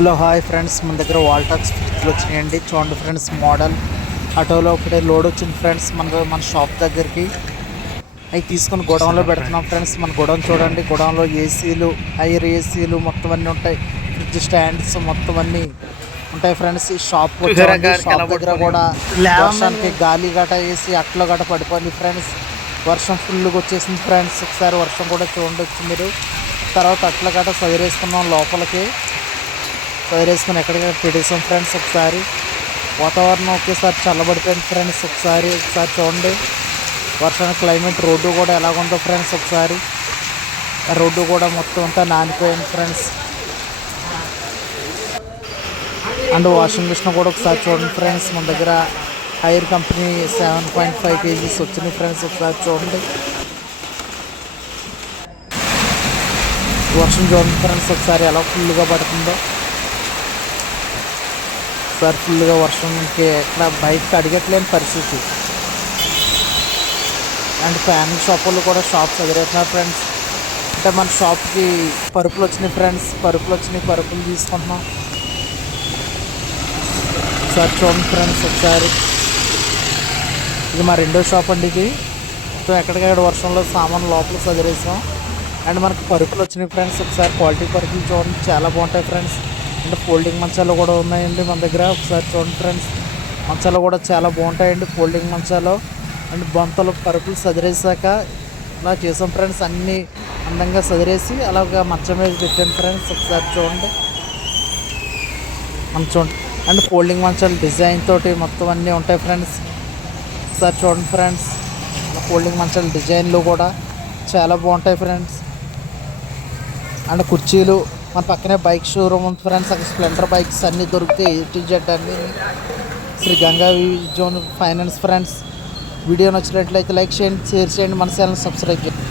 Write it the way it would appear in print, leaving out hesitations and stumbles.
Hello hi friends, మన దగ్గర వాల్టాక్స్ ఫ్రిడ్జ్లు వచ్చినాయండి. చూడండి ఫ్రెండ్స్, మోడల్ ఆటోలో ఒకటే లోడ్ వచ్చింది ఫ్రెండ్స్. మన షాప్ దగ్గరికి అవి తీసుకొని గోడౌన్లో పెడుతున్నాం ఫ్రెండ్స్. మన గోడౌన్ చూడండి, గోడౌన్లో ఏసీలు, హైర్ ఏసీలు మొత్తం అన్నీ ఉంటాయి. ఫ్రిడ్జ్ స్టాండ్స్ మొత్తం అన్నీ ఉంటాయి ఫ్రెండ్స్. ఈ షాప్ వచ్చామండి. షాప్ దగ్గర కూడా వర్షానికి గాలి గట వేసి అట్లో గట పడిపోయింది ఫ్రెండ్స్. వర్షం ఫుల్గా వచ్చేసింది ఫ్రెండ్స్. ఒకసారి వర్షం కూడా చూడొచ్చు మీరు. తర్వాత అట్ల గట సదిరేసుకున్నాం లోపలికి. సదిరేసుకుని ఎక్కడికక్కడ పెట్టేసాం ఫ్రెండ్స్. ఒకసారి వాతావరణం ఒకేసారి చల్లబడిపోయింది ఫ్రెండ్స్. ఒకసారి చూడండి వర్షానికి క్లైమేట్. రోడ్డు కూడా ఎలాగుందో ఫ్రెండ్స్. ఒకసారి రోడ్డు కూడా మొత్తం అంతా నానిపోయింది ఫ్రెండ్స్. అండ్ వాషింగ్ మిషన్ కూడా ఒకసారి చూడండి ఫ్రెండ్స్. మన దగ్గర హైర్ కంపెనీ 7.5 kgs వచ్చినాయి ఫ్రెండ్స్. ఒకసారి చూడండి వర్షం చూడండి ఫ్రెండ్స్. ఒకసారి ఎలా ఫుల్గా పడుతుందో. ఒకసారి ఫుల్గా వర్షంకి ఎక్కడ బైక్ అడిగట్లేని పరిస్థితి. అండ్ ఫ్యాన్ షాపులు కూడా షాప్స్ ఎదురవుతున్నారు ఫ్రెండ్స్. అంటే మన షాప్కి పరుపులు వచ్చినాయి ఫ్రెండ్స్. పరుపులు తీసుకుంటున్నాం. ఒకసారి చూడండి ఫ్రెండ్స్. ఒకసారి ఇది మా రెండో షాప్ అండి. ఇది సో ఎక్కడికక్కడ వర్షంలో సామాన్ లోపల సదిరేసాం. అండ్ మనకు పరుపులు వచ్చినాయి ఫ్రెండ్స్. ఒకసారి క్వాలిటీ పరుపులు చూడండి, చాలా బాగుంటాయి ఫ్రెండ్స్. అంటే ఫోల్డింగ్ మంచాలు కూడా ఉన్నాయండి మన దగ్గర. ఒకసారి చూడండి ఫ్రెండ్స్, మంచాలు కూడా చాలా బాగుంటాయండి, ఫోల్డింగ్ మంచాలు. అండ్ బొంతలు పరుపులు సదిరేసాక ఇలా చేసాం ఫ్రెండ్స్. అన్నీ అందంగా సదిరేసి అలాగా మంచం మీద పెట్టాను ఫ్రెండ్స్. ఒకసారి చూడండి మంచం. అండ్ ఫోల్డింగ్ మంచాలు డిజైన్ తోటి మొత్తం అన్నీ ఉంటాయి ఫ్రెండ్స్. ఒకసారి చూడండి ఫ్రెండ్స్, ఫోల్డింగ్ మంచాల డిజైన్లు కూడా చాలా బాగుంటాయి ఫ్రెండ్స్. అండ్ కుర్చీలు మన పక్కనే బైక్ షోరూమ్ ఉంది ఫ్రెండ్స్. అక్కడ స్ప్లెండర్ బైక్స్ అన్నీ దొరుకుతాయి. A to Z అన్నీ. Shri Ganga zone finance friends. Video నచ్చినట్లయితే లైక్ చేయండి, షేర్ చేయండి, మన ఛానల్ సబ్స్క్రైబ్ చేయండి.